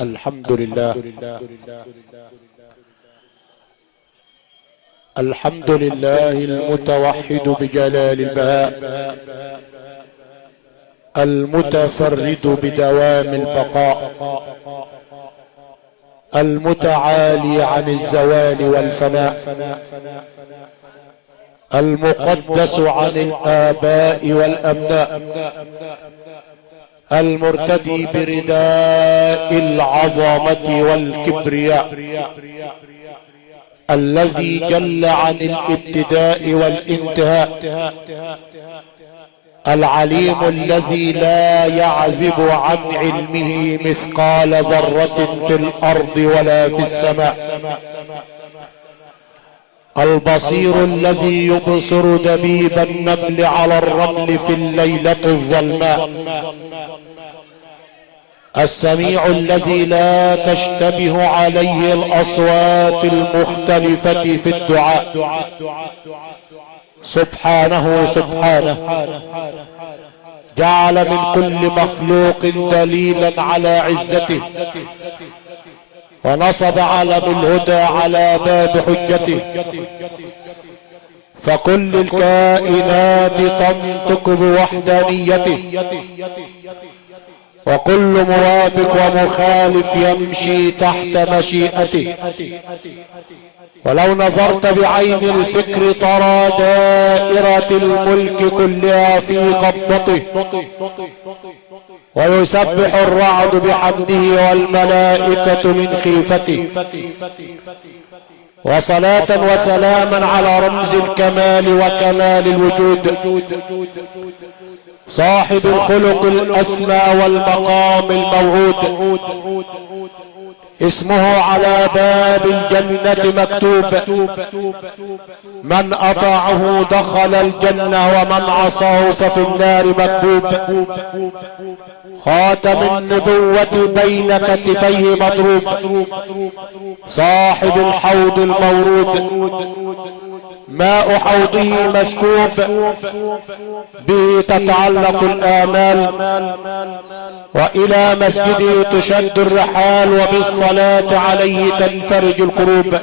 الحمد لله. الحمد لله المتوحد بجلال البهاء، المتفرد بدوام البقاء، المتعالي عن الزوال والفناء، المقدس عن الآباء والأبناء، المرتدي برداء العظمة والكبرياء، الذي جل عن الابتداء والانتهاء، العليم الذي لا يعذب عن علمه مثقال ذرة في الأرض ولا في السماء، البصير الذي يبصر دبيب النمل على الرمل في الليلة الظلماء، السميع الذي لا تشتبه عليه الأصوات المختلفة في الدعاء. سبحانه جعل من كل مخلوق دليلا على عزته، ونصب علم الهدى على باب حجته، فكل الكائنات تنطق بوحدانيته، وكل موافق ومخالف يمشي تحت مشيئته. ولو نظرت بعين الفكر ترى دائرة الملك كلها في قبضته، ويسبح الرعد بحمده والملائكة من خيفته. وصلاة وسلاما على رمز الكمال وكمال الوجود، صاحب الخلق الأسمى والمقام الموعود، اسمه على باب الجنة مكتوب، من أطاعه دخل الجنة ومن عصاه ففي النار مكتوب. خاتم النبوة بين كتفيه مضروب، صاحب الحوض المورود، ماء حوضه مسكوب، به تتعلق الآمال، وإلى مسجده تشد الرحال، وبالصلاة عليه تنفرج الكروب.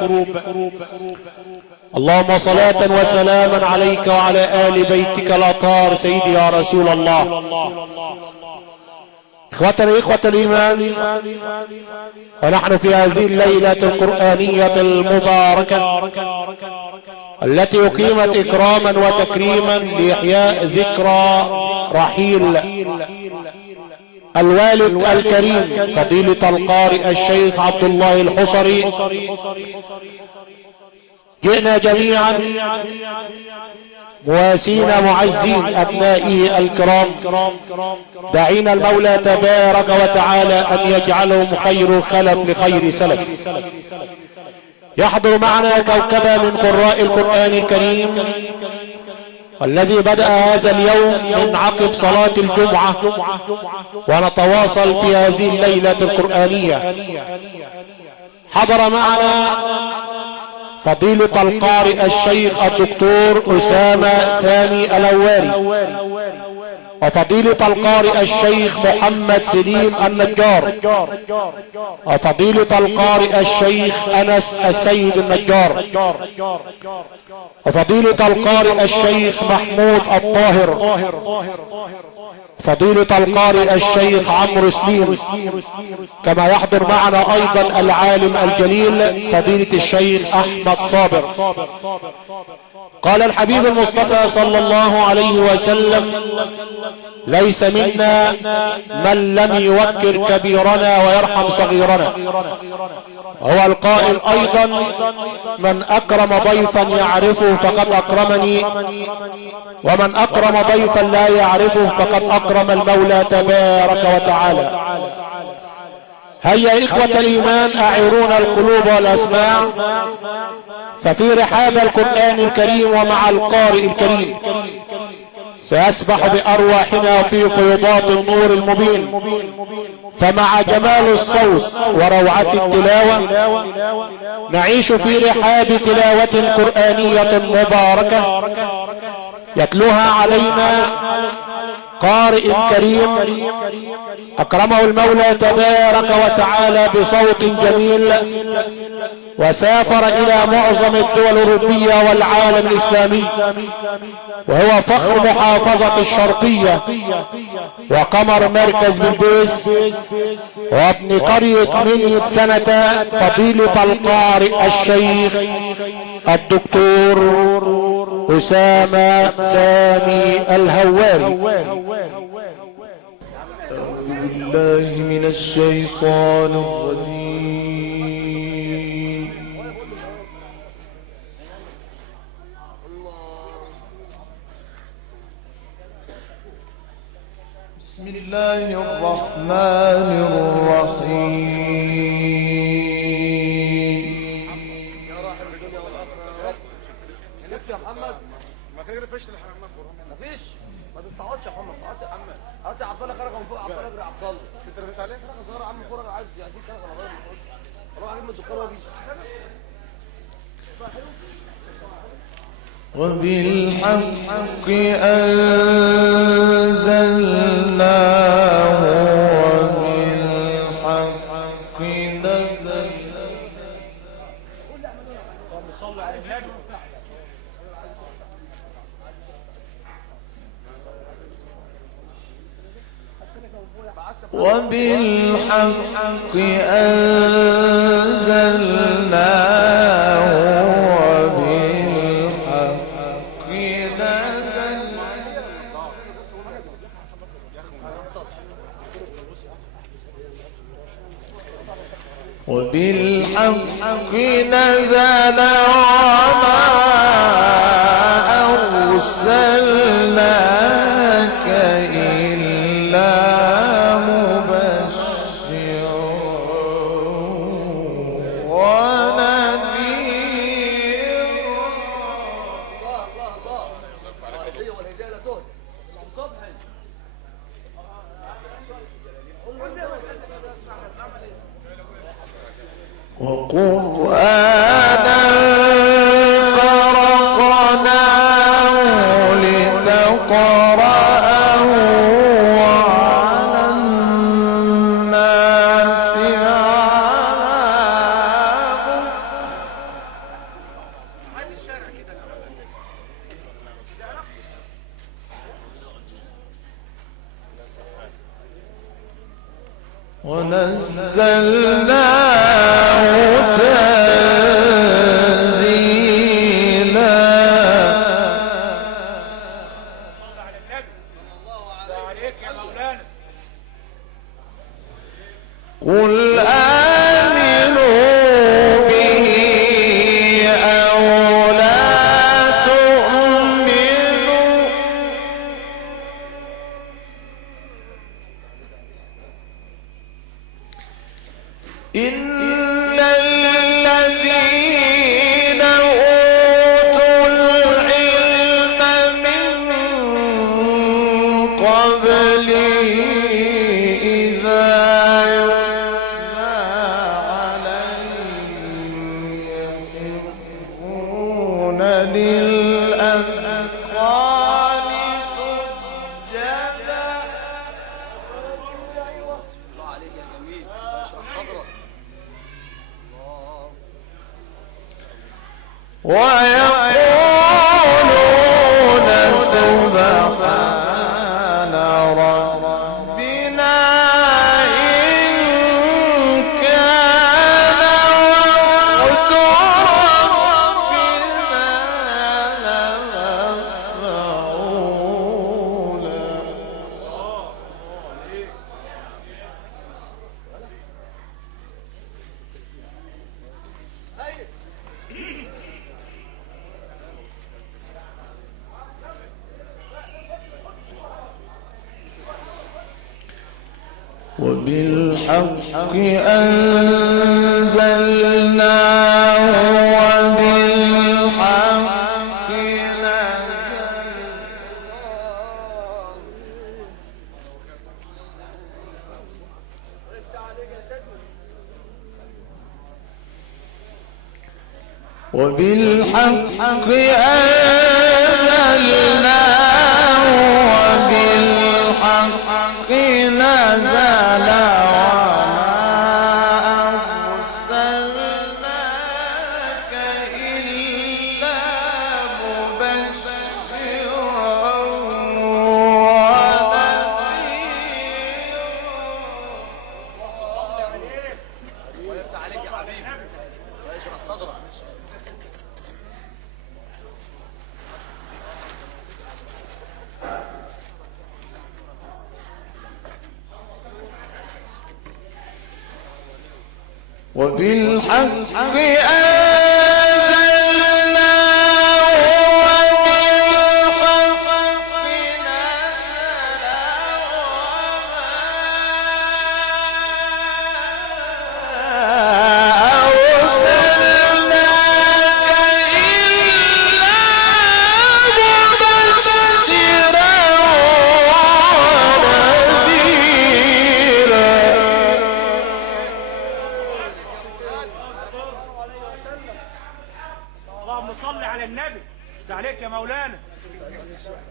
اللهم صلاة وسلاما عليك وعلى آل بيتك الأطهار سيدي يا رسول الله. إخوة الإيمان، ونحن في هذه الليلة القرآنية المباركة التي أقيمت إكراما وتكريما لإحياء ذكرى رحيل الوالد الكريم فضيلة القارئ الشيخ عبد الله الحصري. جئنا جميعا مواسين معزين أبنائه الكرام، داعين المولى تبارك وتعالى أن يجعلهم خير خلف لخير سلف. يحضر معنا كوكبة من قراء القرآن الكريم، والذي بدأ هذا اليوم من عقب صلاة الجمعة، ونتواصل في هذه الليلة القرآنية. حضر معنا فضيلة القارئ الشيخ الدكتور أسامة سامي الأواري، وفضيلة القارئ الشيخ محمد سليم النجار، وفضيلة القارئ الشيخ أنس السيد النجار، وفضيلة القارئ الشيخ محمود الطاهر، فضيلة القارئ الشيخ عمرو سليم. كما يحضر معنا أيضا العالم الجليل فضيلة الشيخ أحمد صابر. قال الحبيب المصطفى صلى الله عليه وسلم: ليس منا من لم يوكر كبيرنا ويرحم صغيرنا. هو القائل أيضا: من أكرم ضيفا يعرفه فقد أكرمني، ومن أكرم ضيفا لا يعرفه فقد أكرم المولى تبارك وتعالى. هيا إخوة الإيمان، أعيرونا القلوب والأسماع، ففي رحاب القرآن الكريم ومع القارئ الكريم سيسبح بأرواحنا في فيضات النور المبين. فمع جمال الصوت وروعة التلاوة نعيش في رحاب تلاوة قرآنية مباركة يتلوها علينا قارئ كريم أكرمه المولى تبارك وتعالى بصوت جميل، وسافر إلى معظم الدول الأوروبية والعالم الإسلامي، وهو فخر محافظة الشرقية وقمر مركز بلبيس وابن قرية منية سنة، فضيلة القارئ الشيخ الدكتور أسامة سامي الهواري. أعوذ بالله من الشيطان الرجيم. بسم الله الرحمن الرحيم. يا محمد ما كان فيش الحمام مفيش، ما تصعدش يا محمد. هات عبد الله خرج من فوق. عبد الله اجري. عبد الله انت رميت عليه خرج صغير يا عم. فرج عايز يعزيك كده ولا روح اجيب من الجكار وبيجي. وبالحق أنزلناه وبالحق نزل. وبالحق أنزلناه وبالحق نزل. وبالحق نزل وما أرسلناك إلا مبشرا ونذيرا. وقرآنا فرقناه لتقرأه على الناس على ونزلناه تنزيلا. قل آمنوا به أو لا تؤمنوا إن الذين أوتوا العلم من قبله إذا يتلى عليهم يخرون للأذقان سجدا. الله عليك يا جميل. الله يشرح صدرك. ويقولون سبحان ربنا إن كان وعد ربنا لمفعولا. وبالحق أنزلناه وبالحق نزل. وبالحق أنزلناه وبالحق وبالحق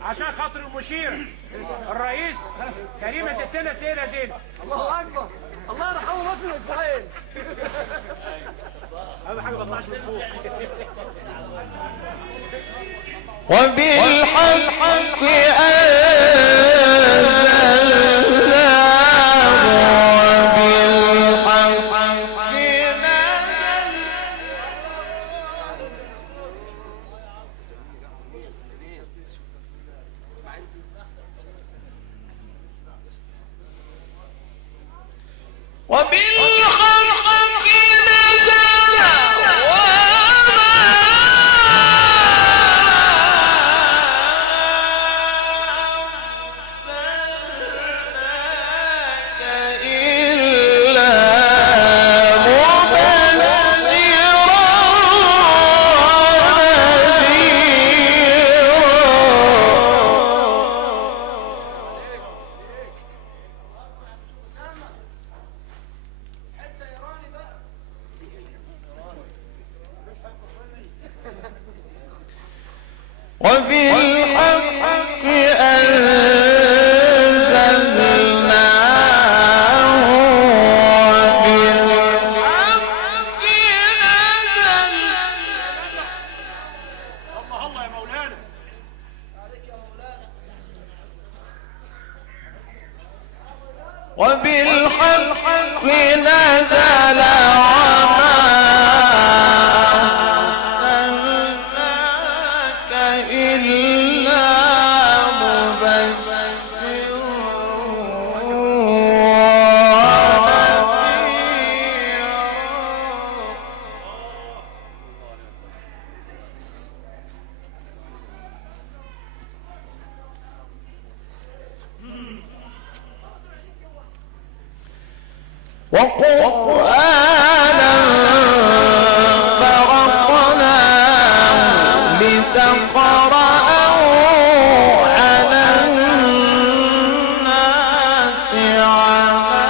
عشان خاطر المشير الرئيس كريمه ستنا سيدة زينب. الله اكبر، الله يرحمه مات من اسبوعين. اهم حاجه ما تطلعش من فوق. وبالحق وقرآنا فرقناه لتقرأه على الناس على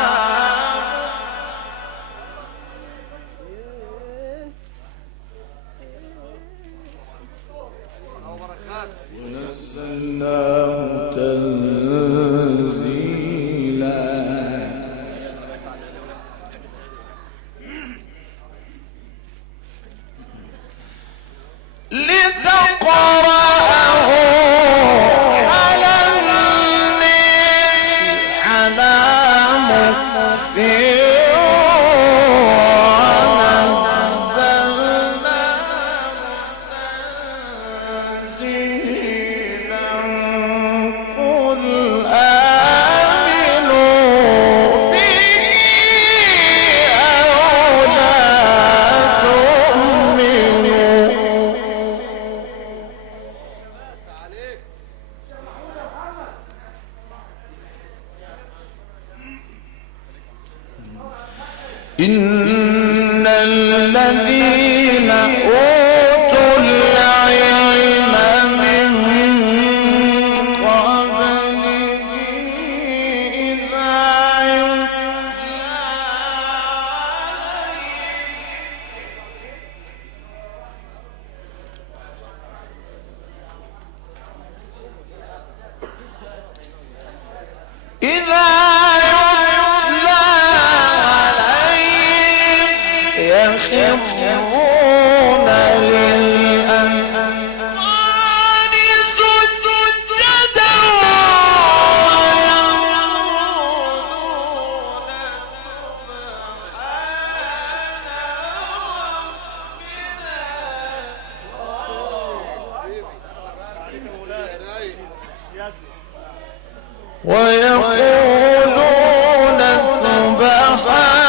ونزلناه تنزيلا لتقرأه على الناس على مكث ونزلناه تنزيلا قل آمنوا به أو لا تؤمنوا إن الذين أوتوا العلم من قبله إذا يتلى يخرون للأذقان سجدا ويقولون سبحان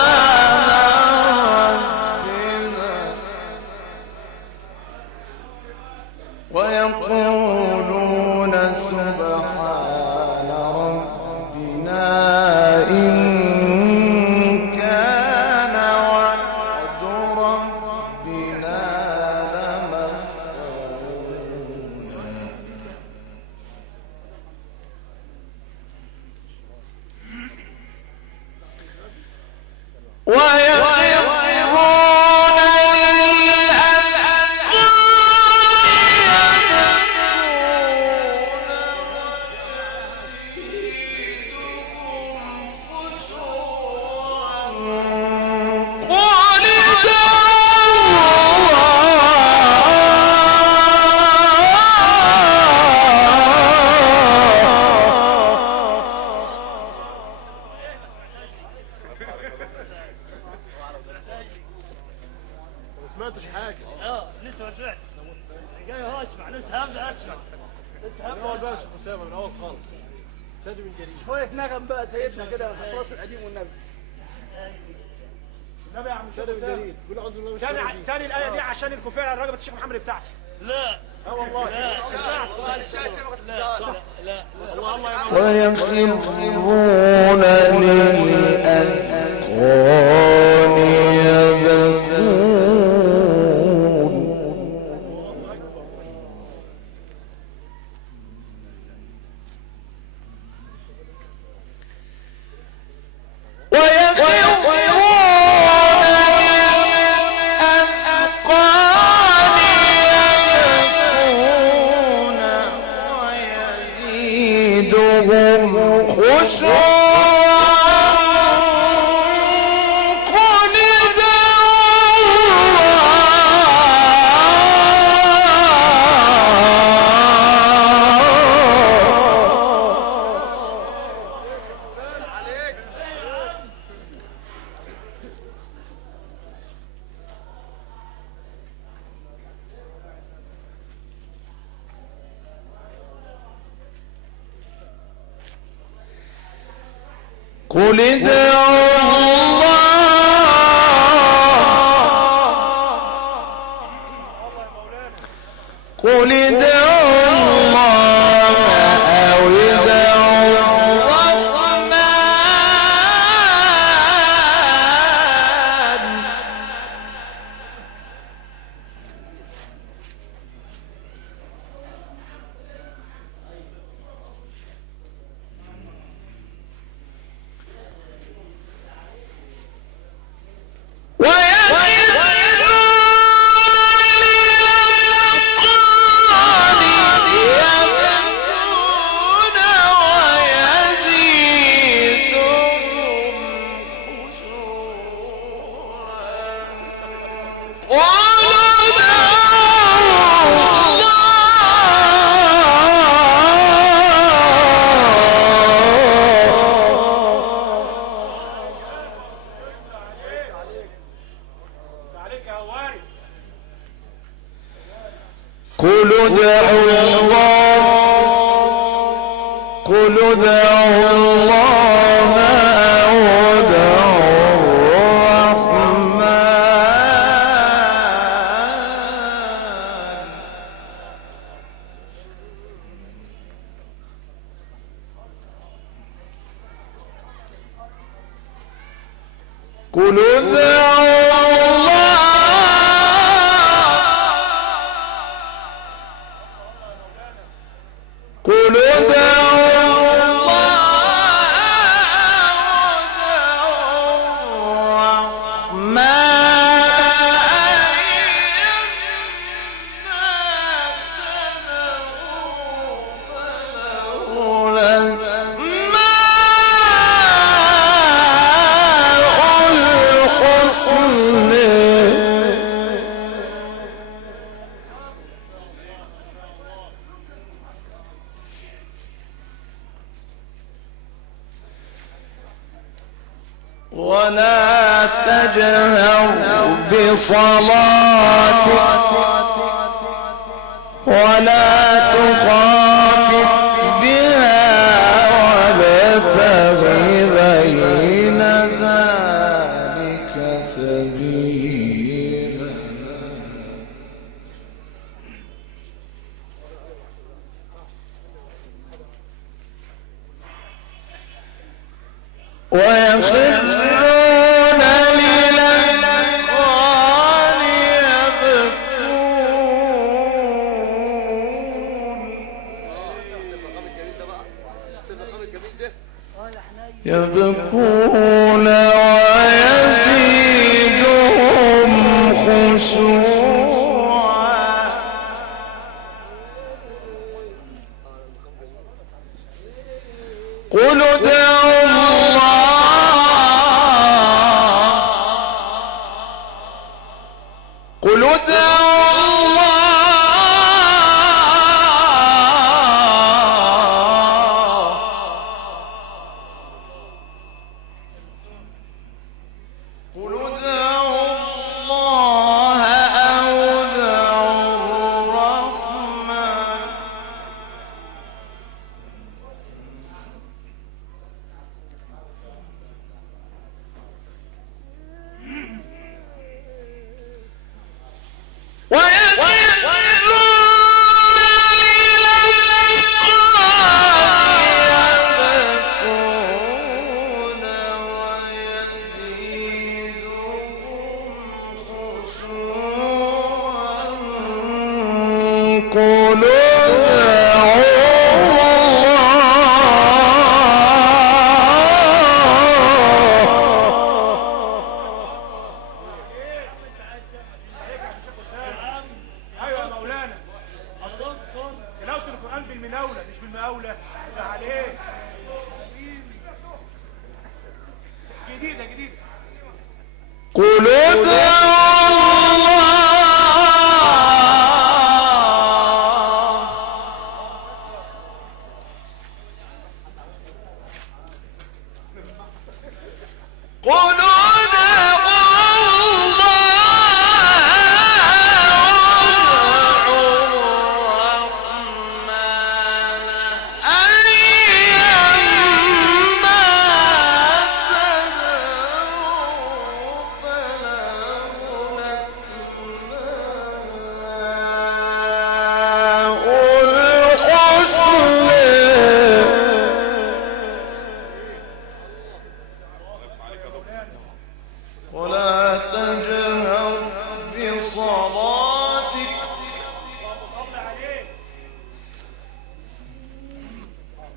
شويه نغم بقى سيدنا كده في التراث القديم والنبي. النبي يا عم الشيخ حسام تاني الايه دي عشان الكوفيه على رقبه الشيخ محمد بتاعتي. لا والله لا لا ويخرون للأذقان يبكون قل ادعوا قل ادعوا الله أو ادعوا الرحمن قل ادعوا الله قل ادعوا الله أو ادعوا الرحمن قل ادعوا قل ادعوا الله الرحمن فله الأسماء الحسنى ولا تجهر بصلاتك ولا تخافت بها وابتغ بين ذلك سبيلا ويخرون للأذقان يبكون ويزيدهم خشوعا قل ادعوا قل ادعوا الله قل ادعوا الله أو ادعوا الرحمن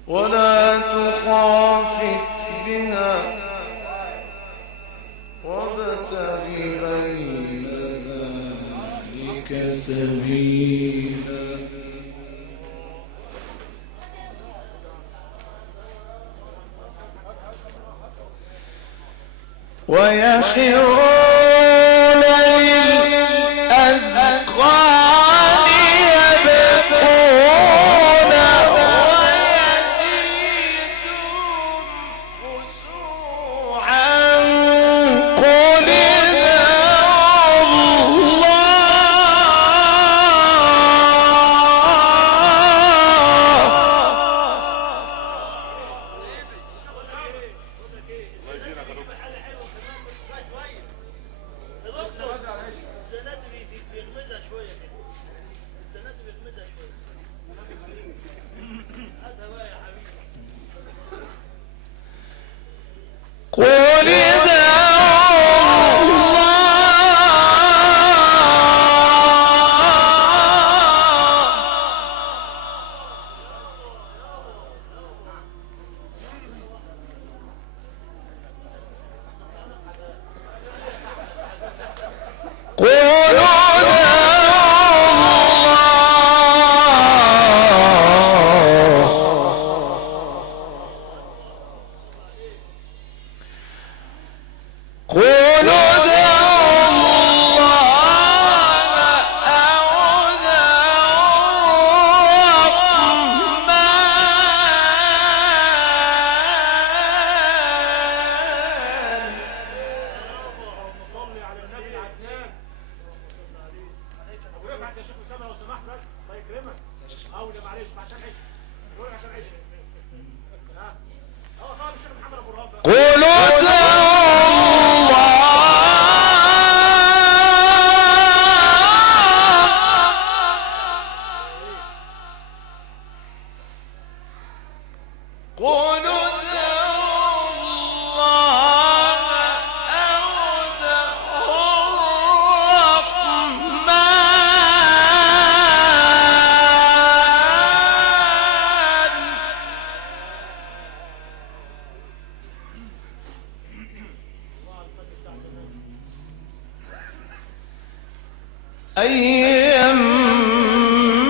ولا تخافت بها وابتغ بين ذلك سبيلا ويخرون للأذقان يبكون ويزيدهم خشوعا قل ادعوا قل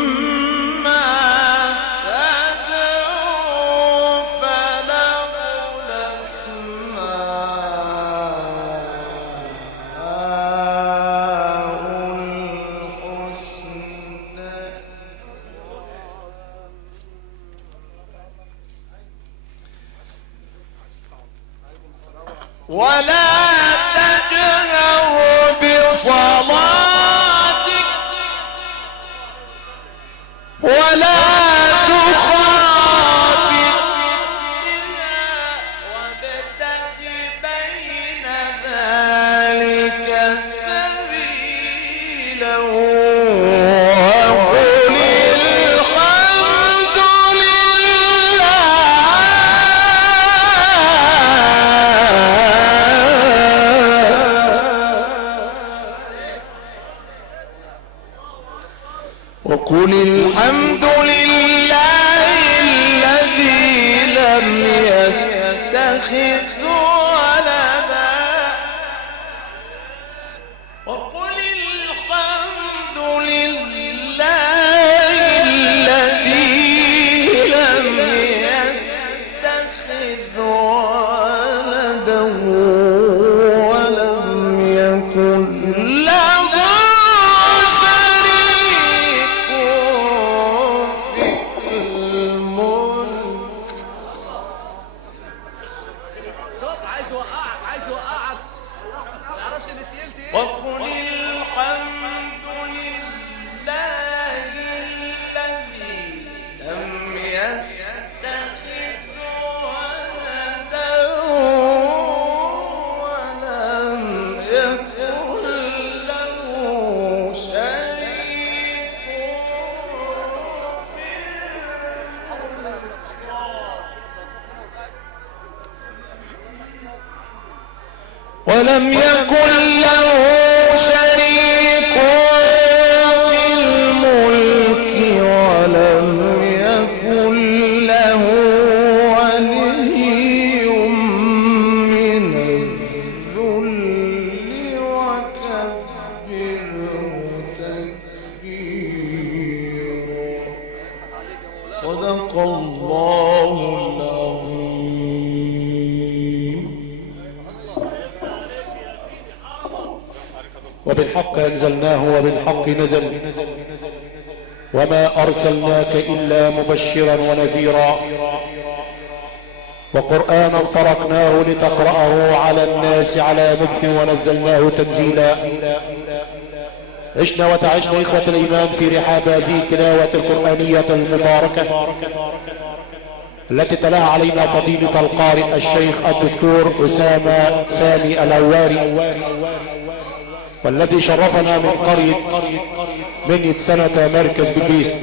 أيما تدعو فله الأسماء الحسنى ولا تجهر بصلاتك ولا تخافت بها وابتغ بين ذلك سبيلا وقل الحمد وقل الحمد لله الذي لم يتخذ ولدا وقل الحمد لله الذي لم يتخذ ولدا ولم يكن ولم يكن له شريك في الملك ولم يكن له ولي من الذل وكبره تكبيرا. صدق الله العظيم. وبالحق أنزلناه وبالحق نزل وما أرسلناك إلا مبشرا ونذيرا وقرآنا فرقناه لتقرأه على الناس على مكث ونزلناه تنزيلا. عشنا وتعشنا إخوة الإيمان في رحاب هذه التلاوة القرآنية المباركة التي تلاها علينا فضيلة القارئ الشيخ الدكتور أسامة سامي العواري، والذي شرفنا من قرية منية سنة مركز بلبيس.